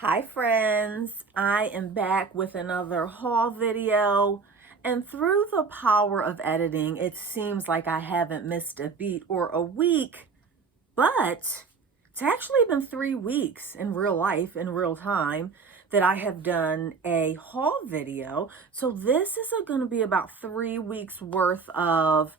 Hi friends, I am back with another haul video, and through the power of editing, it seems like I haven't missed a beat or a week, but it's actually been 3 weeks in real life, in real time, that I have done a haul video. So this is going to be about 3 weeks worth of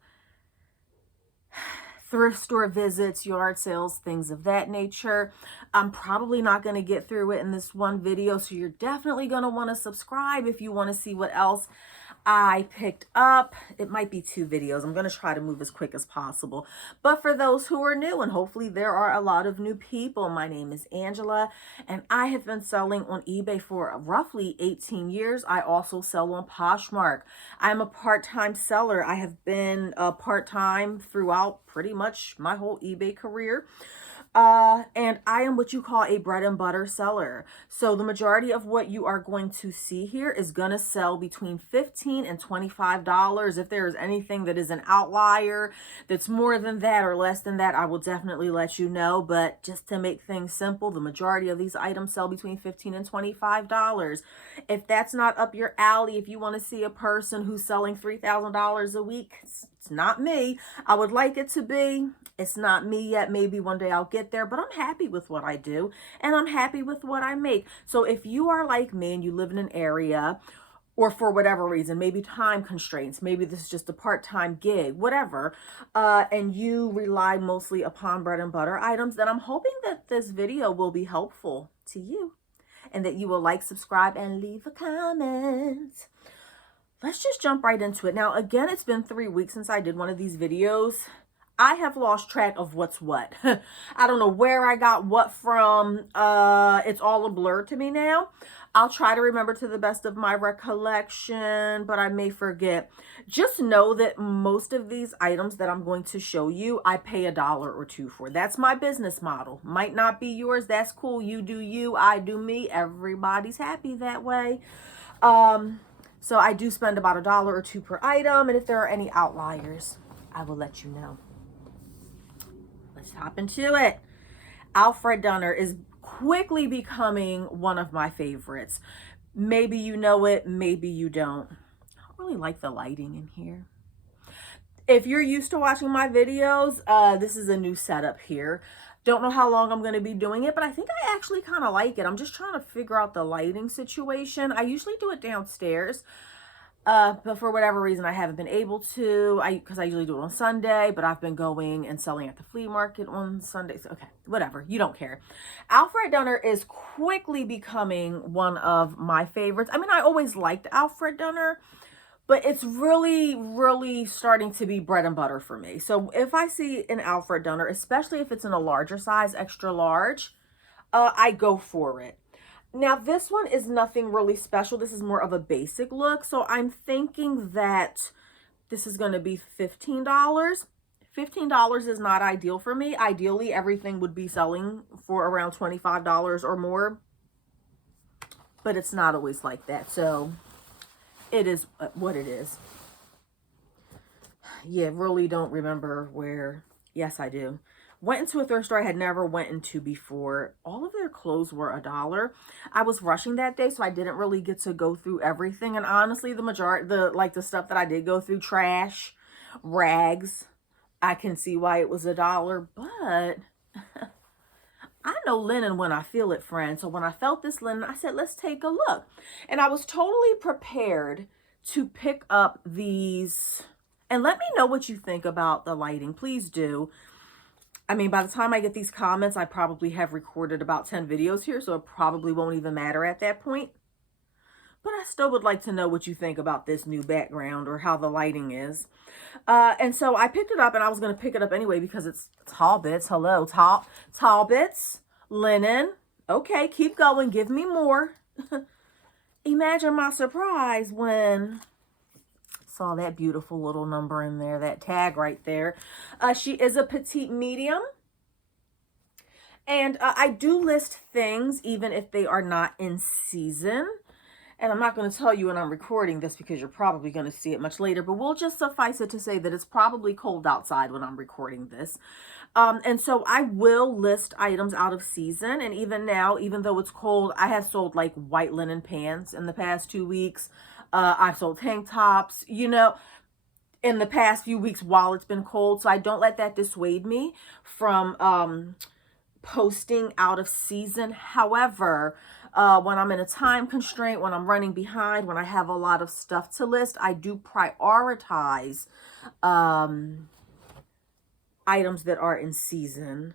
thrift store visits, yard sales, things of that nature. I'm probably not going to get through it in this one video, so you're definitely going to want to subscribe if you want to see what else I picked up. It might be 2 videos. I'm going to try to move as quick as possible. But for those who are new, and hopefully there are a lot of new people, my name is Angela, and I have been selling on eBay for roughly 18 years. I also sell on Poshmark. I'm a part-time seller. I have been part-time throughout pretty much my whole eBay career. And I am what you call a bread and butter seller. So the majority of what you are going to see here is going to sell between $15 and $25. If there is anything that is an outlier that's more than that or less than that, I will definitely let you know. But just to make things simple, the majority of these items sell between $15 and $25. If that's not up your alley, if you want to see a person who's selling $3,000 a week, it's not me. I would like it to be. It's not me yet. Maybe one day I'll get there, but I'm happy with what I do and I'm happy with what I make. So if you are like me and you live in an area, or for whatever reason, maybe time constraints, maybe this is just a part-time gig, whatever, and you rely mostly upon bread and butter items, then I'm hoping that this video will be helpful to you and that you will like, subscribe, and leave a comment. Let's just jump right into it. Now, again, it's been 3 weeks since I did one of these videos. I have lost track of what's what. I don't know where I got what from. It's all a blur to me now. I'll try to remember to the best of my recollection, but I may forget. Just know that most of these items that I'm going to show you, I pay $1 or $2 for. That's my business model. Might not be yours. That's cool. You do you. I do me. Everybody's happy that way. So I do spend about $1 or $2 per item, and if there are any outliers, I will let you know. Let's hop into it. Alfred Dunner is quickly becoming one of my favorites. Maybe you know it, maybe you don't. I don't really like the lighting in here. If you're used to watching my videos, this is a new setup here. Don't know how long I'm going to be doing it, but I think I actually kind of like it. I'm just trying to figure out the lighting situation. I usually do it downstairs. But for whatever reason, I haven't been able to, because I usually do it on Sunday, but I've been going and selling at the flea market on Sundays. Okay, whatever. You don't care. Alfred Dunner is quickly becoming one of my favorites. I mean, I always liked Alfred Dunner, but it's really, really starting to be bread and butter for me. So if I see an Alfred Dunner, especially if it's in a larger size, extra large, I go for it. Now, this one is nothing really special. This is more of a basic look. So I'm thinking that this is going to be $15. $15 is not ideal for me. Ideally, everything would be selling for around $25 or more. But it's not always like that. So it is what it is. Yeah, really don't remember where. Yes, I do. Went into a thrift store I had never went into before. All of their clothes were $1. I was rushing that day, so I didn't really get to go through everything. And honestly, the stuff that I did go through, trash, rags, I can see why it was $1. But I know linen when I feel it, friend. So when I felt this linen, I said, let's take a look. And I was totally prepared to pick up these. And let me know what you think about the lighting. Please do. I mean, by the time I get these comments, I probably have recorded about 10 videos here, so it probably won't even matter at that point. But I still would like to know what you think about this new background or how the lighting is. And so I picked it up, and I was going to pick it up anyway because it's tall bits. Hello, tall bits, linen. Okay, keep going. Give me more. Imagine my surprise when saw that beautiful little number in there, that tag right there. She is a petite medium. And I do list things even if they are not in season. And I'm not going to tell you when I'm recording this because you're probably going to see it much later. But we'll just suffice it to say that it's probably cold outside when I'm recording this. And so I will list items out of season. And even now, even though it's cold, I have sold like white linen pants in the past 2 weeks. I've sold tank tops, you know, in the past few weeks while it's been cold. So I don't let that dissuade me from posting out of season. However, when I'm in a time constraint, when I'm running behind, when I have a lot of stuff to list, I do prioritize items that are in season.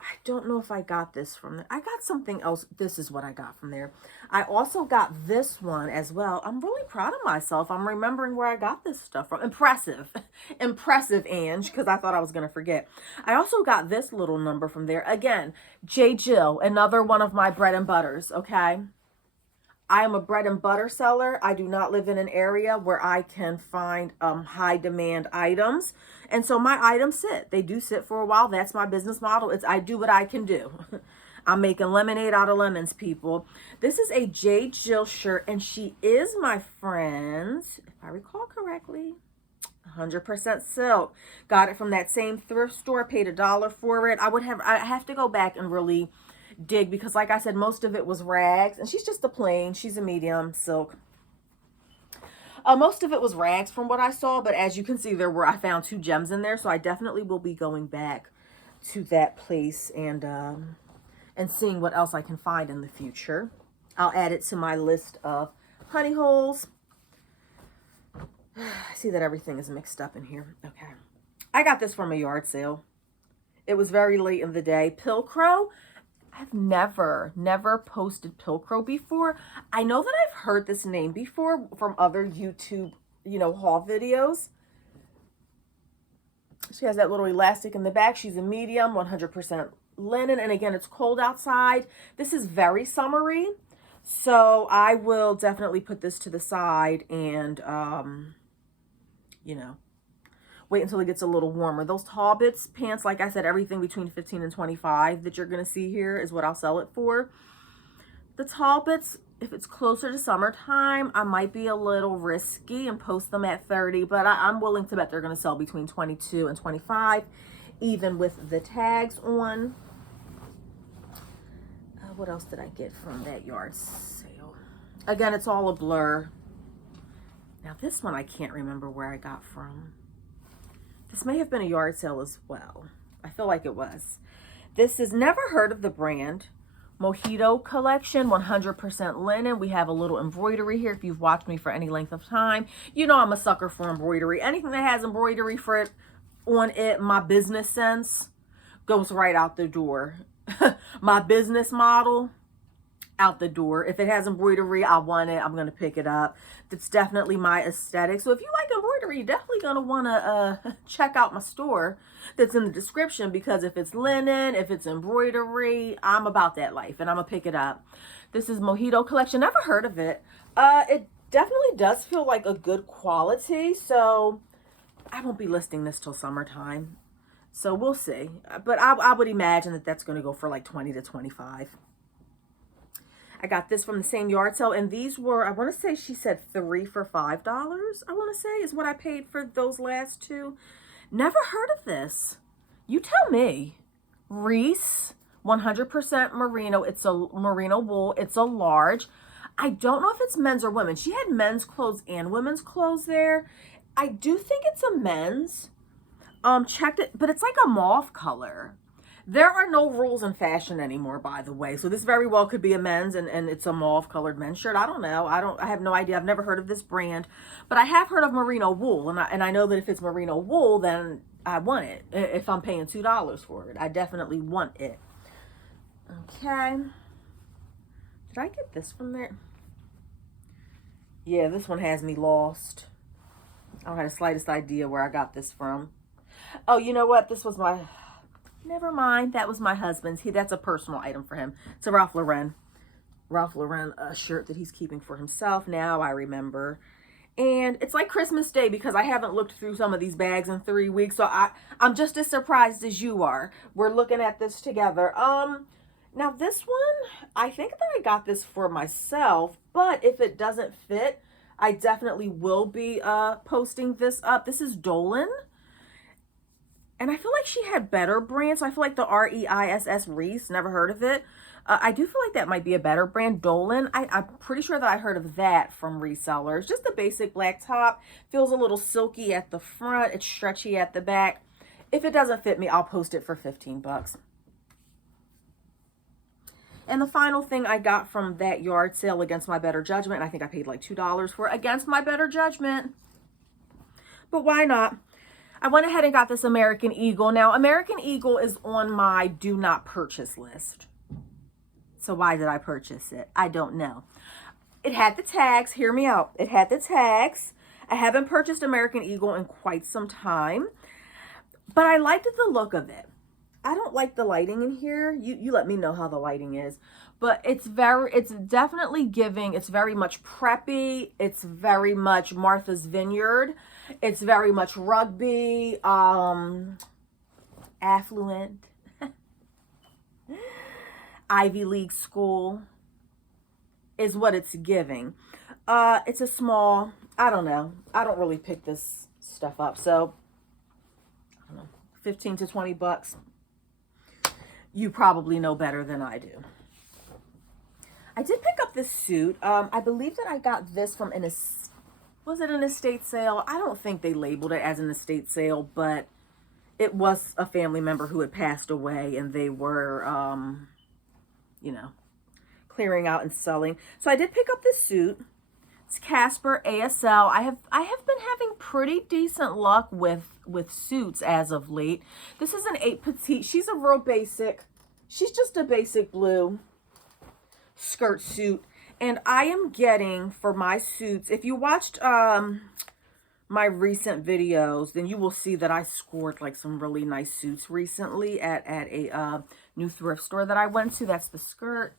I don't know if I got this from there. I got something else. This is what I got from there. I also got this one as well. I'm really proud of myself. I'm remembering where I got this stuff from. Impressive. Impressive, Ange, because I thought I was going to forget. I also got this little number from there. Again, J. Jill, another one of my bread and butters, okay? I am a bread and butter seller. I do not live in an area where I can find high demand items. And so my items sit. They do sit for a while. That's my business model. It's I do what I can do. I'm making lemonade out of lemons, people. This is a J. Jill shirt, and she is, my friends, if I recall correctly, 100% silk. Got it from that same thrift store. Paid $1 for it. I have to go back and really dig, because like I said, most of it was rags, and she's just a plain, she's a medium silk. Most of it was rags from what I saw, but as you can see, I found 2 gems in there, so I definitely will be going back to that place and seeing what else I can find in the future. I'll add it to my list of honey holes. I see that everything is mixed up in here. Okay. I got this from a yard sale. It was very late in the day. Pilcrow. I've never posted Pilcrow before. I know that I've heard this name before from other YouTube, you know, haul videos. She has that little elastic in the back. She's a medium, 100% linen. And again, it's cold outside. This is very summery. So I will definitely put this to the side and, you know, wait until it gets a little warmer. Those Talbots pants, like I said, everything between 15 and 25 that you're going to see here is what I'll sell it for. The Talbots, if it's closer to summertime, I might be a little risky and post them at 30, but I'm willing to bet they're going to sell between 22 and 25, even with the tags on. What else did I get from that yard sale? Again, it's all a blur. Now this one I can't remember where I got from. This may have been a yard sale as well. I feel like it was. This is, never heard of the brand. Mojito Collection, 100% linen. We have a little embroidery here. If you've watched me for any length of time, you know I'm a sucker for embroidery. Anything that has embroidery for it on it, my business sense goes right out the door. My business model, out the door. If it has embroidery, I want it. I'm going to pick it up. That's definitely my aesthetic. So if you like embroidery, you're definitely going to want to check out my store that's in the description, because if it's linen, if it's embroidery, I'm about that life and I'm going to pick it up. This is Mojito Collection. Never heard of it. It definitely does feel like a good quality. So I won't be listing this till summertime. So we'll see. But I would imagine that that's going to go for like 20 to 25. I got this from the same yard sale, and these were, I want to say she said 3 for $5, I want to say is what I paid for those last 2. Never heard of this. You tell me. Reese, 100% merino. It's a merino wool. It's a large. I don't know if it's men's or women's. She had men's clothes and women's clothes there. I do think it's a men's. Checked it, but it's like a mauve color. There are no rules in fashion anymore, by the way. So this very well could be a men's, and it's a mauve colored men's shirt. I don't know. I have no idea. I've never heard of this brand, but I have heard of merino wool. And I know that if it's merino wool, then I want it. If I'm paying $2 for it, I definitely want it. Okay. Did I get this from there? Yeah, this one has me lost. I don't have the slightest idea where I got this from. Oh, you know what? This was my... Never mind. That was my husband's. That's a personal item for him. It's a Ralph Lauren shirt that he's keeping for himself. Now I remember. And it's like Christmas Day, because I haven't looked through some of these bags in 3 weeks. So I'm just as surprised as you are. We're looking at this together. Now this one, I think that I got this for myself, but if it doesn't fit, I definitely will be posting this up. This is Dolan. And I feel like she had better brands. So I feel like the REISS, Reese, never heard of it. I do feel like that might be a better brand. Dolan, I'm pretty sure that I heard of that from resellers. Just the basic black top. Feels a little silky at the front. It's stretchy at the back. If it doesn't fit me, I'll post it for 15 bucks. And the final thing I got from that yard sale against my better judgment, and I think I paid like $2 for it, against my better judgment. But why not? I went ahead and got this American Eagle. Now, American Eagle is on my do not purchase list. So why did I purchase it? I don't know. It had the tags. Hear me out. It had the tags. I haven't purchased American Eagle in quite some time, but I liked the look of it. I don't like the lighting in here. You let me know how the lighting is. But it's definitely giving, it's very much preppy. It's very much Martha's Vineyard. It's very much rugby, affluent, Ivy League school is what it's giving. It's a small, I don't know. I don't really pick this stuff up. So, I don't know, 15 to 20 bucks. You probably know better than I do. I did pick up this suit. I believe that I got this from was it an estate sale? I don't think they labeled it as an estate sale, but it was a family member who had passed away and they were, you know, clearing out and selling. So I did pick up this suit. It's Casper ASL. I have been having pretty decent luck with suits as of late. This is an 8 petite. She's a real basic. She's just a basic blue skirt suit. And I am getting for my suits, if you watched my recent videos, then you will see that I scored like some really nice suits recently at a new thrift store that I went to. That's the skirt.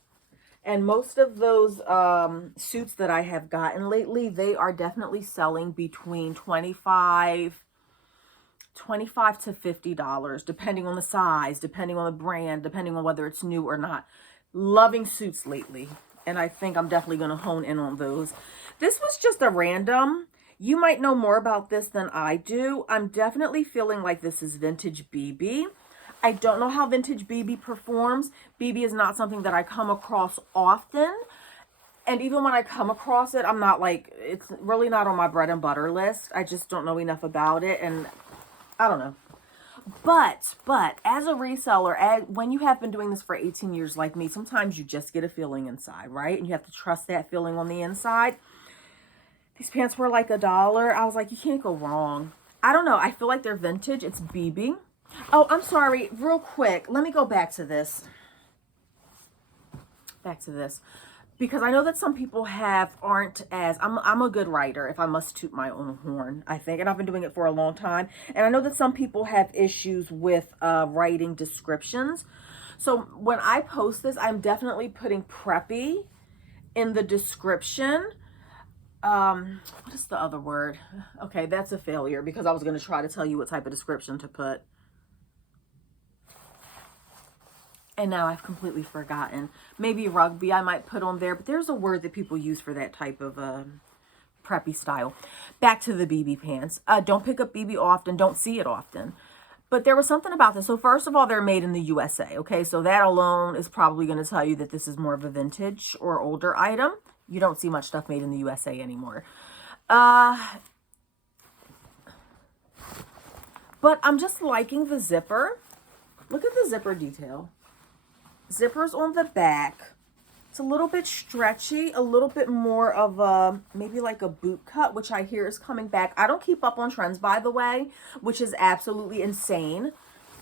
And most of those suits that I have gotten lately, they are definitely selling between $25 to $50, depending on the size, depending on the brand, depending on whether it's new or not. Loving suits lately. And I think I'm definitely going to hone in on those. This was just a random. You might know more about this than I do. I'm definitely feeling like this is vintage BB. I don't know how vintage BB performs. BB is not something that I come across often. And even when I come across it, I'm not like, it's really not on my bread and butter list. I just don't know enough about it. And I don't know. But as a reseller, when you have been doing this for 18 years like me, sometimes you just get a feeling inside, right? And you have to trust that feeling on the inside. These pants were like $1. I was like, you can't go wrong. I don't know. I feel like they're vintage. It's BB. Oh, I'm sorry. Real quick. Let me go back to this. Because I know that some people aren't as, I'm a good writer, if I must toot my own horn, I think. And I've been doing it for a long time. And I know that some people have issues with writing descriptions. So when I post this, I'm definitely putting preppy in the description. What is the other word? Okay, that's a failure because I was going to try to tell you what type of description to put. And now I've completely forgotten. Maybe rugby I might put on there, but there's a word that people use for that type of preppy style. Back to the BB pants. Don't pick up BB often. Don't see it often. But there was something about this. So first of all, they're made in the USA. Okay, so that alone is probably going to tell you that this is more of a vintage or older item. You don't see much stuff made in the USA anymore. But I'm just liking the zipper. Look at the zipper detail. Zippers on the back. It's a little bit stretchy, a little bit more of a, maybe like a boot cut, which I hear is coming back. I don't keep up on trends, by the way, which is absolutely insane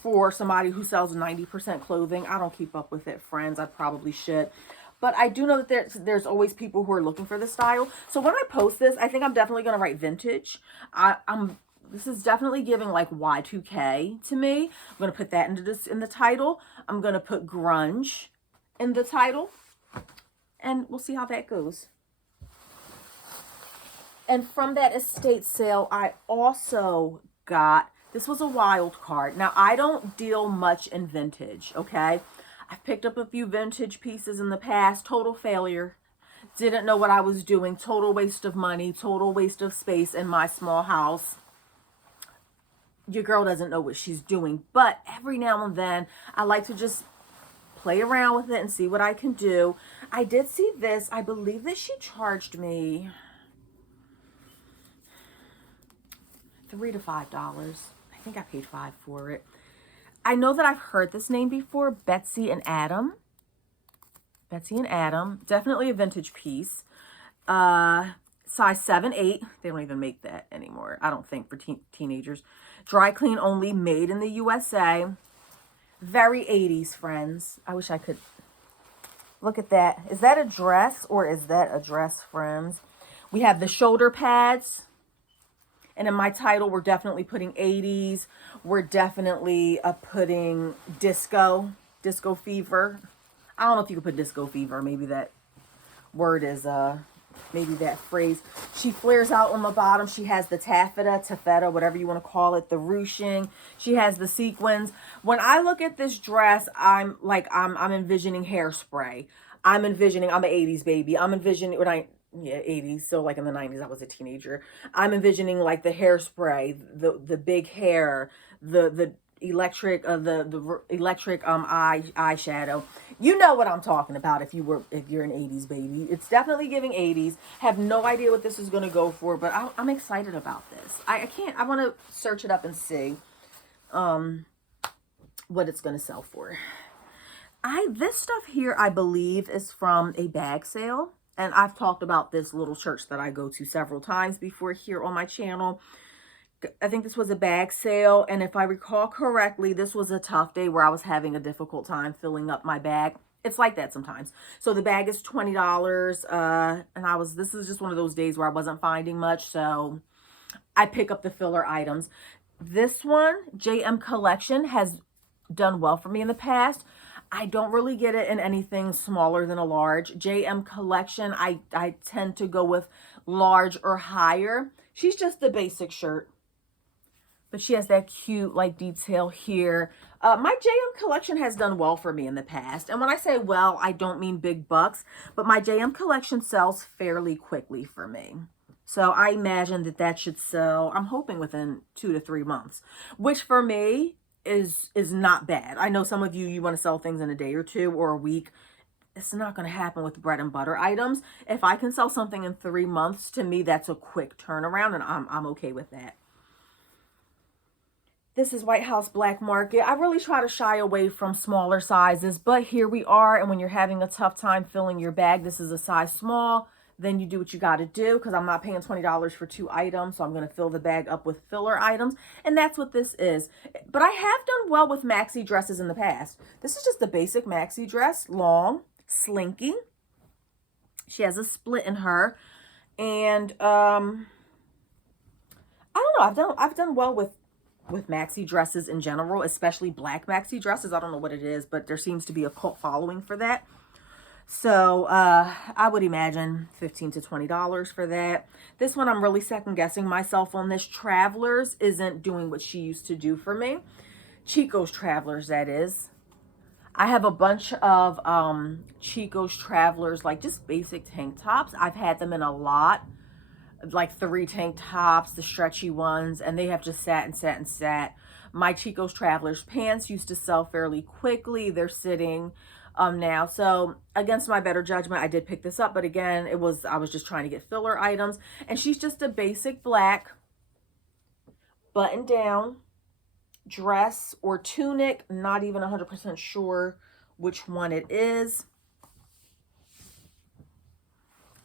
for somebody who sells 90% clothing. I don't keep up with it, friends. I probably should. But I do know that there's always people who are looking for this style. So when I post this, I think I'm definitely going to write vintage. This is definitely giving like Y2K to me. I'm going to put that in the title. I'm going to put grunge in the title. And we'll see how that goes. And from that estate sale, I also got, this was a wild card. Now, I don't deal much in vintage, okay? I've picked up a few vintage pieces in the past. Total failure. Didn't know what I was doing. Total waste of money. Total waste of space in my small house. your girl doesn't know what she's doing. But every now and then, I like to just play around with it and see what I can do. I did see this. I believe that she charged me $3 to $5. I think I paid $5 for it. I know that I've heard this name before, Betsy and Adam. Betsy and Adam, definitely a vintage piece. Size 7, 8. They don't even make that anymore, I don't think, for teenagers. Dry clean only, made in the USA. Very 80s, friends. I wish I could look at that. Is that a dress or is that a dress, friends? We have the shoulder pads. And in my title, we're definitely putting 80s. We're definitely putting disco fever. I don't know if you could put disco fever. Maybe that word is, maybe that phrase. She flares out on the bottom. She has the taffeta, whatever you want to call it, the ruching. She has the sequins. When I look at this dress, I'm envisioning Hairspray. I'm an 80s baby. I'm envisioning, yeah, 80s. So like in the 90s, I was a teenager. I'm envisioning like the Hairspray, the big hair, the electric eyeshadow. You know what I'm talking about if you're an 80s baby. It's definitely giving 80s. Have no idea what this is going to go for, but I'm excited about this. I want to search it up and see what it's going to sell for. This stuff here, I believe, is from a bag sale. And I've talked about this little church that I go to several times before here on my channel. I think this was a bag sale. And if I recall correctly, this was a tough day where I was having a difficult time filling up my bag. It's like that sometimes. So the bag is $20. And this is just one of those days where I wasn't finding much. So I pick up the filler items. This one, JM Collection, has done well for me in the past. I don't really get it in anything smaller than a large. JM Collection, I tend to go with large or higher. She's just the basic shirt, but she has that cute like detail here. My JM Collection has done well for me in the past. And when I say well, I don't mean big bucks, but my JM Collection sells fairly quickly for me. So I imagine that should sell, I'm hoping within 2 to 3 months, which for me is not bad. I know some of you want to sell things in a day or 2 or a week. It's not going to happen with bread and butter items. If I can sell something in 3 months, to me, that's a quick turnaround, and I'm okay with that. This is White House Black Market. I really try to shy away from smaller sizes, but here we are. And when you're having a tough time filling your bag, this is a size small. Then you do what you got to do, because I'm not paying $20 for 2 items. So I'm going to fill the bag up with filler items. And that's what this is. But I have done well with maxi dresses in the past. This is just a basic maxi dress, long, slinky. She has a split in her. And I don't know. I've done well with maxi dresses in general, especially black maxi dresses. I don't know what it is, but there seems to be a cult following for that. So I would imagine $15 to $20 for that. This one, I'm really second guessing myself on this. Travelers isn't doing what she used to do for me. Chico's Travelers, that is. I have a bunch of Chico's Travelers, like just basic tank tops. I've had them in a lot, like 3 tank tops, the stretchy ones, and they have just sat and sat and sat. My Chico's Travelers pants used to sell fairly quickly. They're sitting now. So against my better judgment, I did pick this up, but again, I was just trying to get filler items. And she's just a basic black button down dress or tunic, not even 100% sure which one it is.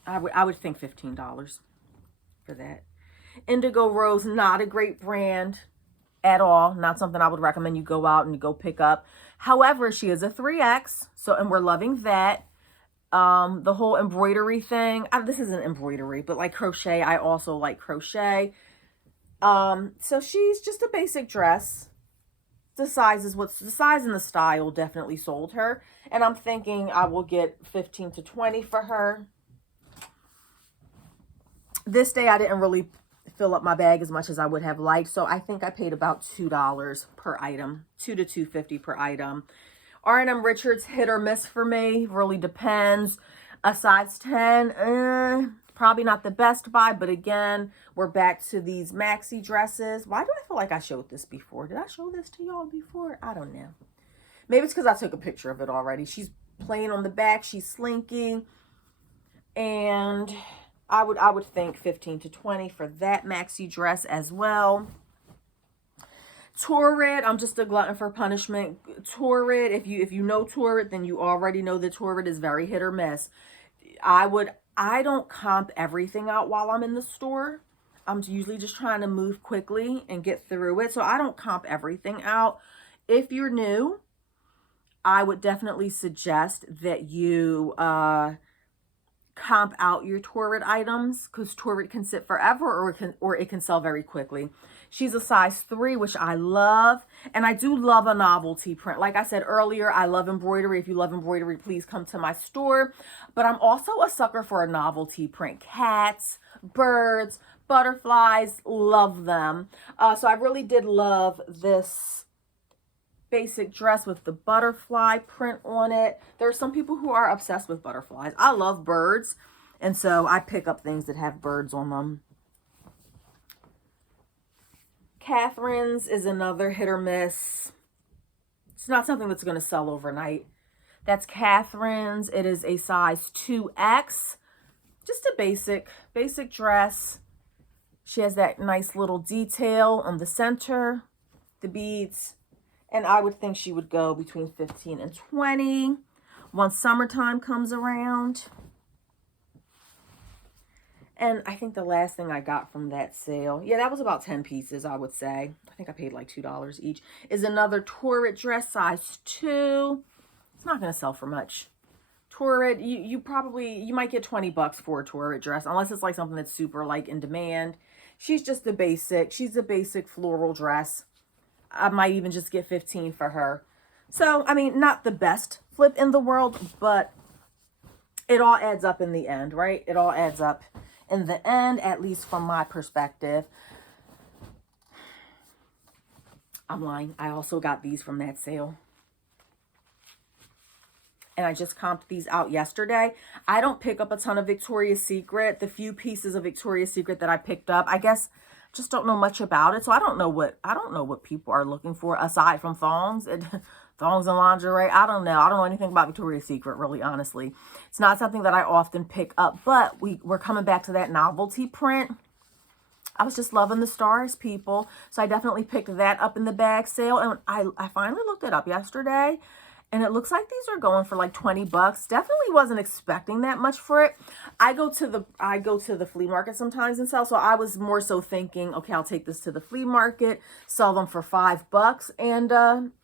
I would think $15 for that. Indigo Rose, not a great brand at all. Not something I would recommend you go out and you go pick up. However, she is a 3X, and we're loving that. The whole embroidery thing, this isn't embroidery, but like crochet, I also like crochet. So she's just a basic dress. The size and the style definitely sold her. And I'm thinking I will get 15 to 20 for her. This day I didn't really fill up my bag as much as I would have liked. So I think I paid about $2 per item, $2 to $2.50 per item. R&M Richards, hit or miss for me, really depends. A size 10, Probably not the best buy, but again, we're back to these maxi dresses. Why do I feel like I showed this before? Did I show this to y'all before? I don't know. Maybe it's because I took a picture of it already. She's playing on the back. She's slinking. And I would think 15 to 20 for that maxi dress as well. Torrid, I'm just a glutton for punishment. Torrid, if you know Torrid, then you already know that Torrid is very hit or miss. I don't comp everything out while I'm in the store. I'm usually just trying to move quickly and get through it. So I don't comp everything out. If you're new, I would definitely suggest that you comp out your Torrid items, because Torrid can sit forever, or it can sell very quickly. She's a size 3, which I love. And I do love a novelty print. Like I said earlier, I love embroidery. If you love embroidery, please come to my store. But I'm also a sucker for a novelty print. Cats, birds, butterflies, love them. So I really did love this basic dress with the butterfly print on it. There are some people who are obsessed with butterflies. I love birds, and so I pick up things that have birds on them. Catherine's is another hit or miss. It's not something that's going to sell overnight. That's Catherine's. It is a size 2X. Just a basic dress. She has that nice little detail on the center, the beads. And I would think she would go between 15 and 20 once summertime comes around. And I think the last thing I got from that sale, yeah, that was about 10 pieces, I would say. I think I paid like $2 each, is another Torrid dress, size 2. It's not going to sell for much. Torrid, you might get 20 bucks for a Torrid dress, unless it's like something that's super like in demand. She's just a basic, she's a basic floral dress. I might even just get 15 for her. So, I mean, not the best flip in the world, but it all adds up in the end, right? It all adds up in the end, at least from my perspective. I'm lying. I also got these from that sale. And I just comped these out yesterday. I don't pick up a ton of Victoria's Secret. The few pieces of Victoria's Secret that I picked up, I guess, just don't know much about it. So I don't know what people are looking for aside from thongs and thongs and lingerie. I don't know anything about Victoria's Secret, really, honestly. It's not something that I often pick up, but we're coming back to that novelty print. I was just loving the stars, people. So I definitely picked that up in the bag sale. And I finally looked it up yesterday. And it looks like these are going for like 20 bucks. Definitely wasn't expecting that much for it. I go to the flea market sometimes and sell. So I was more so thinking, okay, I'll take this to the flea market, sell them for $5. And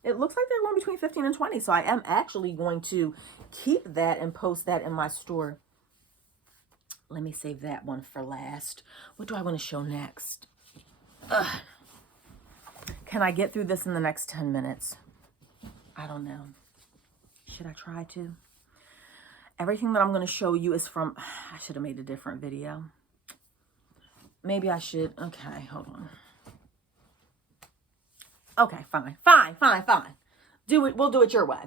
it looks like they're going between 15 and 20. So I am actually going to keep that and post that in my store. Let me save that one for last. What do I want to show next? Can I get through this in the next 10 minutes? I don't know. Should I try to? Everything that I'm going to show you is from, I should have made a different video. Maybe I should. Okay, hold on. Okay, fine. Do it. We'll do it your way.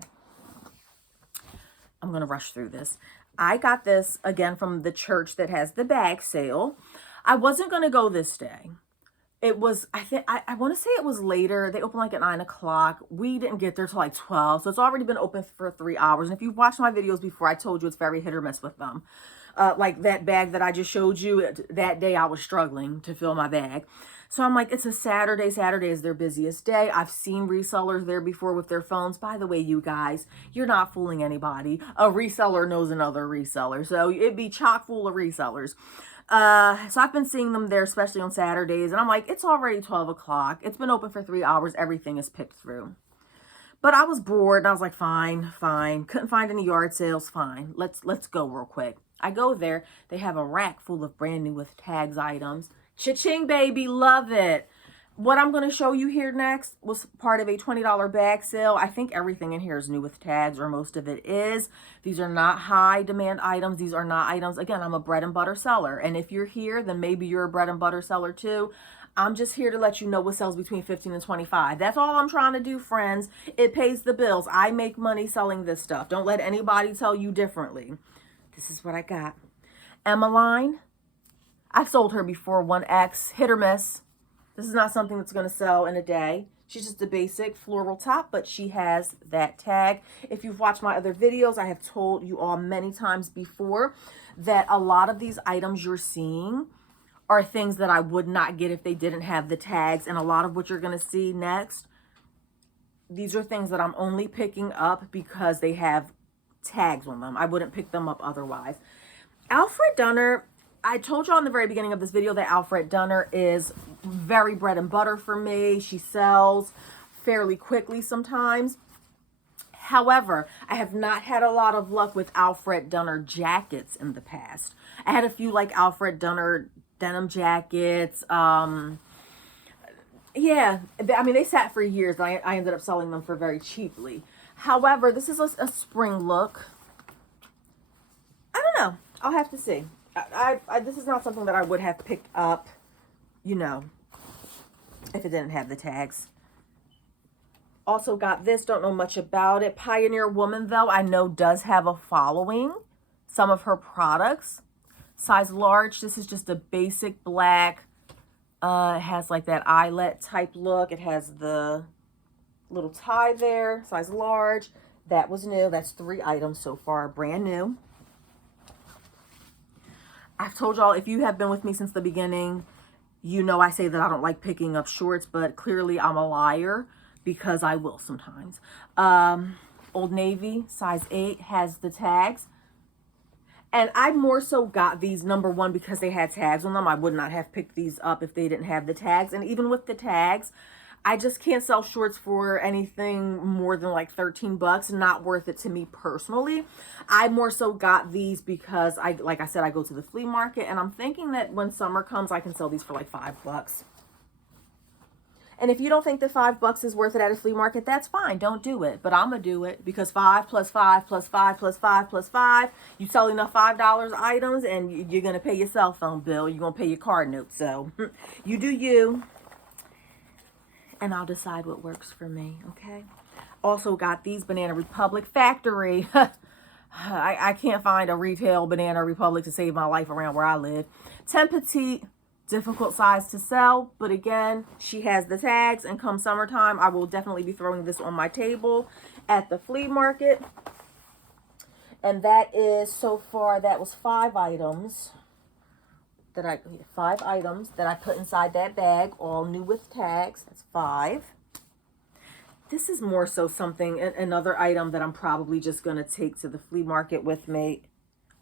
I'm going to rush through this. I got this, again, from the church that has the bag sale. I wasn't going to go this day. It was, I want to say it was later. They opened like at 9 o'clock. We didn't get there till like 12. So it's already been open for 3 hours. And if you've watched my videos before, I told you it's very hit or miss with them. Like that bag that I just showed you, that day I was struggling to fill my bag. So I'm like, it's a Saturday. Saturday is their busiest day. I've seen resellers there before with their phones. By the way, you guys, you're not fooling anybody. A reseller knows another reseller. So it'd be chock full of resellers. So I've been seeing them there, especially on Saturdays. And I'm like, it's already 12 o'clock. It's been open for 3 hours. Everything is picked through. But I was bored and I was like, fine. Couldn't find any yard sales. Fine. Let's go real quick. I go there. They have a rack full of brand new with tags items. Cha-ching, baby. Love it. What I'm going to show you here next was part of a $20 bag sale. I think everything in here is new with tags, or most of it is. These are not high demand items. These are not items. Again, I'm a bread and butter seller. And if you're here, then maybe you're a bread and butter seller too. I'm just here to let you know what sells between 15 and 25. That's all I'm trying to do, friends. It pays the bills. I make money selling this stuff. Don't let anybody tell you differently. This is what I got. Emmeline, I've sold her before, 1X, hit or miss. This is not something that's going to sell in a day. She's just a basic floral top, but she has that tag. If you've watched my other videos, I have told you all many times before that a lot of these items you're seeing are things that I would not get if they didn't have the tags. And a lot of what you're going to see next, these are things that I'm only picking up because they have tags on them. I wouldn't pick them up otherwise. Alfred Dunner, I told you in the very beginning of this video that Alfred Dunner is very bread and butter for me. She sells fairly quickly sometimes. However, I have not had a lot of luck with Alfred Dunner jackets in the past. I had a few like Alfred Dunner denim jackets. Yeah, I mean, they sat for years. I ended up selling them for very cheaply. However, this is a spring look. I don't know. I'll have to see. This is not something that I would have picked up, you know, if it didn't have the tags. Also got this, don't know much about it. Pioneer Woman, though, I know does have a following. Some of her products. Size large. This is just a basic black. It has like that eyelet type look. It has the little tie there. Size large. That was new. That's 3 items so far. Brand new. I've told y'all, if you have been with me since the beginning, you know I say that I don't like picking up shorts, but clearly I'm a liar because I will sometimes. Old Navy, size 8, has the tags. And I more so got these, number one, because they had tags on them. I would not have picked these up if they didn't have the tags. And even with the tags, I just can't sell shorts for anything more than like 13 bucks. Not worth it to me personally. I more so got these because like I said, I go to the flea market and I'm thinking that when summer comes, I can sell these for like 5 bucks. And if you don't think that 5 bucks is worth it at a flea market, that's fine. Don't do it. But I'm going to do it because 5 plus 5 plus 5 plus 5 plus 5, you sell enough $5 items and you're going to pay your cell phone bill. You're going to pay your card note. So you do you. And I'll decide what works for me, okay? Also got these Banana Republic factory. I can't find a retail Banana Republic to save my life around where I live. 10 petite, difficult size to sell. But again, she has the tags. And come summertime, I will definitely be throwing this on my table at the flea market. And that is, so far, that was 5 items. 5 items that I put inside that bag, all new with tags. That's 5. This is more so something, another item that I'm probably just going to take to the flea market with me.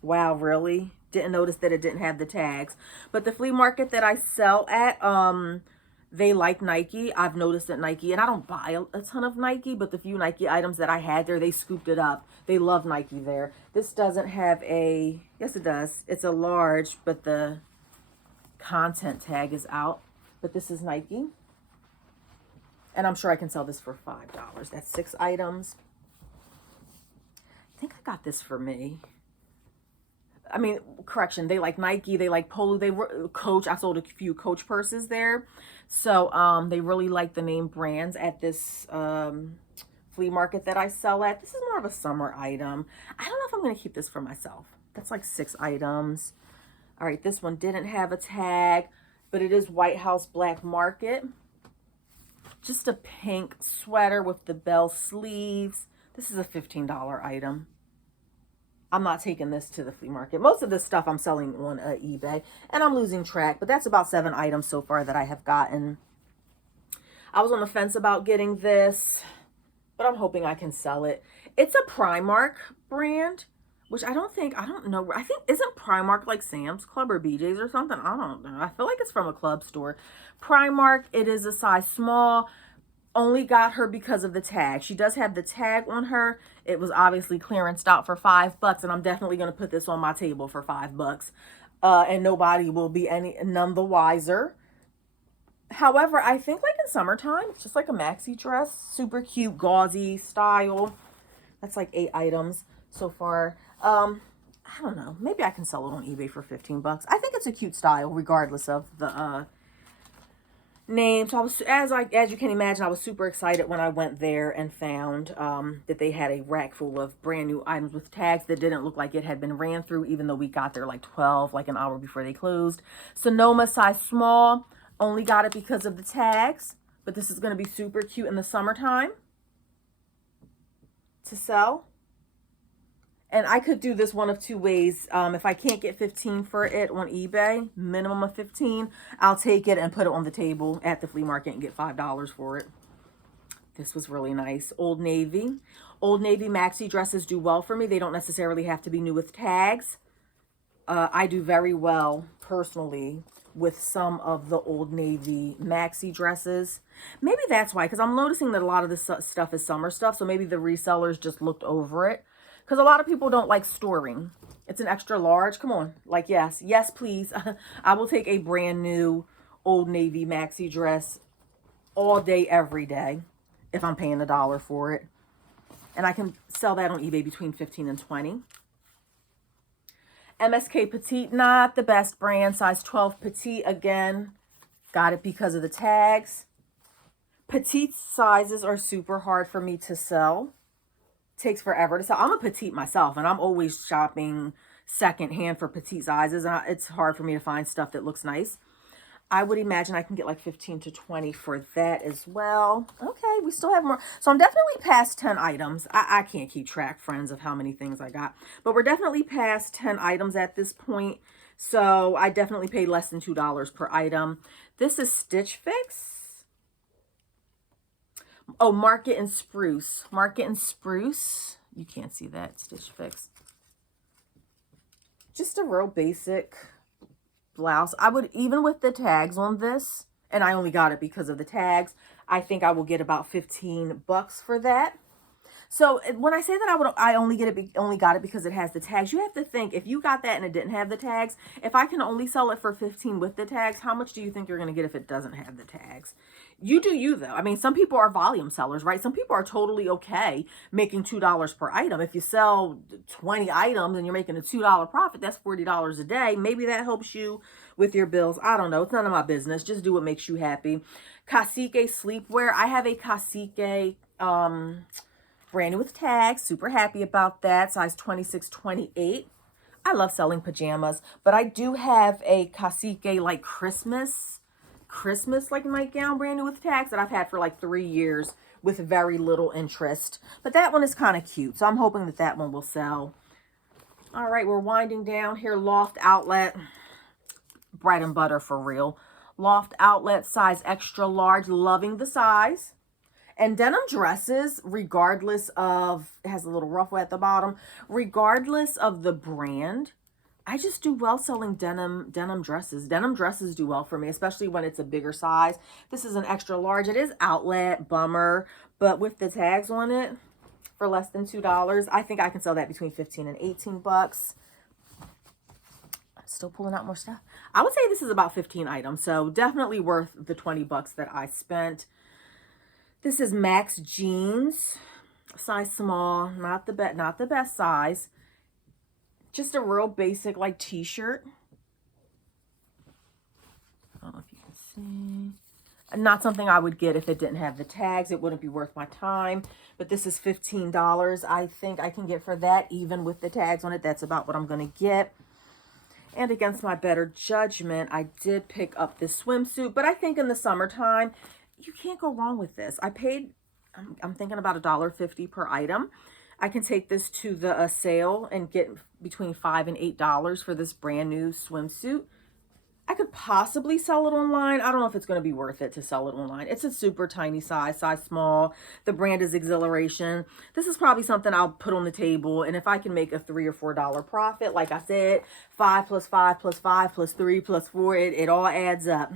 Wow, really? Didn't notice that it didn't have the tags. But the flea market that I sell at, they like Nike. I've noticed that Nike, and I don't buy a ton of Nike, but the few Nike items that I had there, they scooped it up. They love Nike there. This doesn't have a, yes it does. It's a large, but the content tag is out. But this is Nike. And I'm sure I can sell this for $5. That's 6 items. I think I got this for me. I mean, correction, they like Nike, they like Polo, they were Coach. I sold a few Coach purses there. So they really like the name brands at this flea market that I sell at. This is more of a summer item. I don't know if I'm going to keep this for myself. That's like 6 items. All right, this one didn't have a tag, but it is White House Black Market. Just a pink sweater with the bell sleeves. This is a $15 item. I'm not taking this to the flea market. Most of this stuff I'm selling on eBay, and I'm losing track, but that's about 7 items so far that I have gotten. I was on the fence about getting this, but I'm hoping I can sell it. It's a Primark brand, which I don't know. I think, isn't Primark like Sam's Club or BJ's or something? I don't know. I feel like it's from a club store. Primark, it is a size small. Only got her because of the tag. She does have the tag on her. It was obviously clearanced out for $5, and I'm definitely going to put this on my table for $5. And nobody will be none the wiser. However, I think like in summertime, it's just like a maxi dress. Super cute, gauzy style. That's like 8 items so far. I don't know. Maybe I can sell it on eBay for $15. I think it's a cute style regardless of the name. So I was, as you can imagine, I was super excited when I went there and found that they had a rack full of brand new items with tags that didn't look like it had been ran through, even though we got there like 12, like an hour before they closed. Sonoma size small, only got it because of the tags, but this is going to be super cute in the summertime to sell. And I could do this one of two ways. If I can't get 15 for it on eBay, minimum of 15, I'll take it and put it on the table at the flea market and get $5 for it. This was really nice. Old Navy. Old Navy maxi dresses do well for me. They don't necessarily have to be new with tags. I do very well, personally, with some of the Old Navy maxi dresses. Maybe that's why, because I'm noticing that a lot of this stuff is summer stuff, so maybe the resellers just looked over it. Because a lot of people don't like storing. It's an extra large. Come on. Like, yes. Yes, please. I will take a brand new Old Navy maxi dress all day, every day, if I'm paying $1 for it. And I can sell that on eBay between 15 and 20. MSK Petite, not the best brand. Size 12 Petite, again, got it because of the tags. Petite sizes are super hard for me to sell. Takes forever to sell. I'm a petite myself, and I'm always shopping secondhand for petite sizes, and it's hard for me to find stuff that looks nice. I would imagine I can get like 15 to 20 for that as well. Okay, we still have more. So I'm definitely past 10 items. I can't keep track, friends, of how many things I got, but we're definitely past 10 items at this point. So I definitely paid less than $2 per item. This is Stitch Fix. Oh, Market and Spruce. Market and Spruce. You can't see that. Stitch Fix. Just a real basic blouse. I would, even with the tags on this, and I only got it because of the tags, I think I will get about 15 bucks for that. So when I say that I only got it because it has the tags, you have to think, if you got that and it didn't have the tags, if I can only sell it for 15 with the tags, how much do you think you're going to get if it doesn't have the tags? You do you, though. I mean, some people are volume sellers, right? Some people are totally okay making $2 per item. If you sell 20 items and you're making a $2 profit, that's $40 a day. Maybe that helps you with your bills. I don't know. It's none of my business. Just do what makes you happy. Cacique sleepwear. I have a Cacique brand new with tags. Super happy about that. Size 26, 28. I love selling pajamas, but I do have a Cacique like Christmas like nightgown, brand new with tags, that I've had for like 3 years with very little interest. But that one is kind of cute, so I'm hoping that that one will sell. All right, we're winding down here. Loft Outlet, bread and butter for real. Loft Outlet, size extra large, loving the size. And denim dresses, regardless of, it has a little ruffle at the bottom, regardless of the brand, I just do well selling denim dresses. Denim dresses do well for me, especially when it's a bigger size. This is an extra large. It is outlet, bummer, but with the tags on it, for less than $2, I think I can sell that between 15 and 18 bucks. Still pulling out more stuff. I would say this is about 15 items, so definitely worth the 20 bucks that I spent. This is Max Jeans, size small, not the best size. Just a real basic like t-shirt. I don't know if you can see. Not something I would get if it didn't have the tags. It wouldn't be worth my time. But this is $15. I think I can get for that, even with the tags on it. That's about what I'm going to get. And against my better judgment, I did pick up this swimsuit. But I think in the summertime, you can't go wrong with this. I paid, I'm thinking about $1.50 per item. I can take this to the sale and get between $5 and $8 for this brand new swimsuit. I could possibly sell it online. I don't know if it's going to be worth it to sell it online. It's a super tiny size small. The brand is Exhilaration. This is probably something I'll put on the table. And if I can make a $3 or $4 profit, like I said, 5 plus 5 plus 5 plus 3 plus 4, it all adds up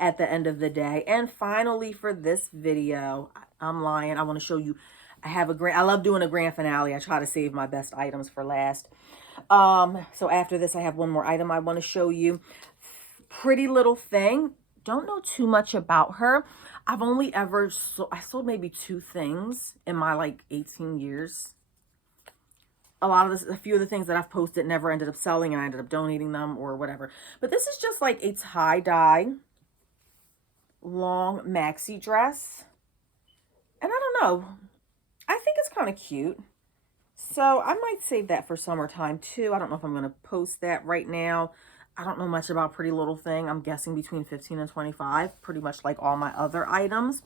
at the end of the day. And finally, for this video, I'm lying. I want to show you. I love doing a grand finale. I try to save my best items for last. So after this, I have one more item I want to show you. Pretty Little Thing. Don't know too much about her. I've only ever I sold maybe 2 things in my like 18 years. A few of the things that I've posted never ended up selling, and I ended up donating them or whatever. But this is just like a tie-dye long maxi dress. And I don't know, I think it's kind of cute. So I might save that for summertime too. I don't know if I'm going to post that right now. I don't know much about Pretty Little Thing. I'm guessing between 15 and 25, pretty much like all my other items.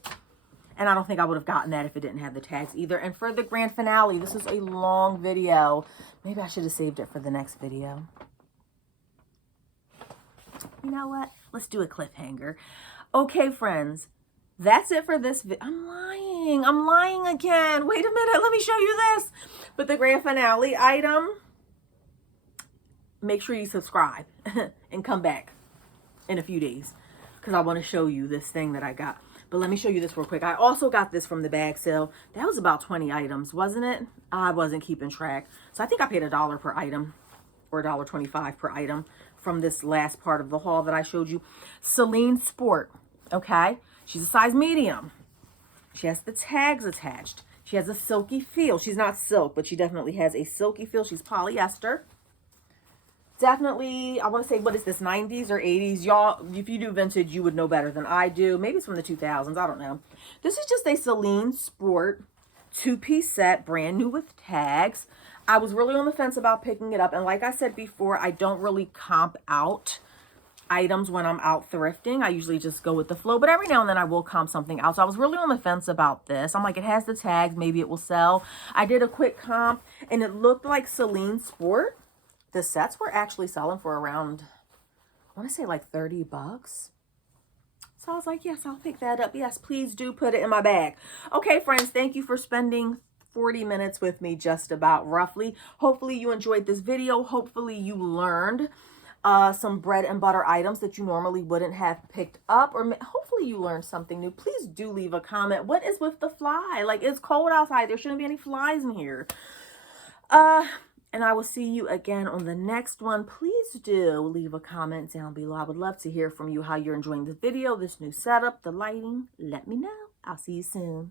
And I don't think I would have gotten that if it didn't have the tags either. And for the grand finale, this is a long video. Maybe I should have saved it for the next video. You know what? Let's do a cliffhanger. Okay, friends. That's it for this video. I'm lying again. Wait a minute. Let me show you this. But the grand finale item, make sure you subscribe and come back in a few days because I want to show you this thing that I got. But let me show you this real quick. I also got this from the bag sale. That was about 20 items, wasn't it? I wasn't keeping track. So I think I paid $1 per item or $1.25 per item from this last part of the haul that I showed you. Celine Sport, okay? She's a size medium. She has the tags attached. She has a silky feel. She's not silk, but she definitely has a silky feel. She's polyester. Definitely, I want to say, what is this, 90s or 80s? Y'all, if you do vintage, you would know better than I do. Maybe it's from the 2000s. I don't know. This is just a Celine Sport 2-piece set, brand new with tags. I was really on the fence about picking it up. And like I said before, I don't really comp out items when I'm out thrifting. I usually just go with the flow. But every now and then I will comp something out. So I was really on the fence about this. I'm like, it has the tags. Maybe it will sell. I did a quick comp and it looked like Celine Sport. The sets were actually selling for around, I want to say like 30 bucks. So I was like, yes, I'll pick that up. Yes, please do put it in my bag. Okay, friends, thank you for spending 40 minutes with me, just about roughly. Hopefully you enjoyed this video. Hopefully you learned some bread and butter items that you normally wouldn't have picked up, or hopefully you learned something new. Please do leave a comment. What is with the fly? Like, it's cold outside. There shouldn't be any flies in here. And I will see you again on the next one. Please do leave a comment down below. I would love to hear from you how you're enjoying this video, this new setup, the lighting. Let me know. I'll see you soon.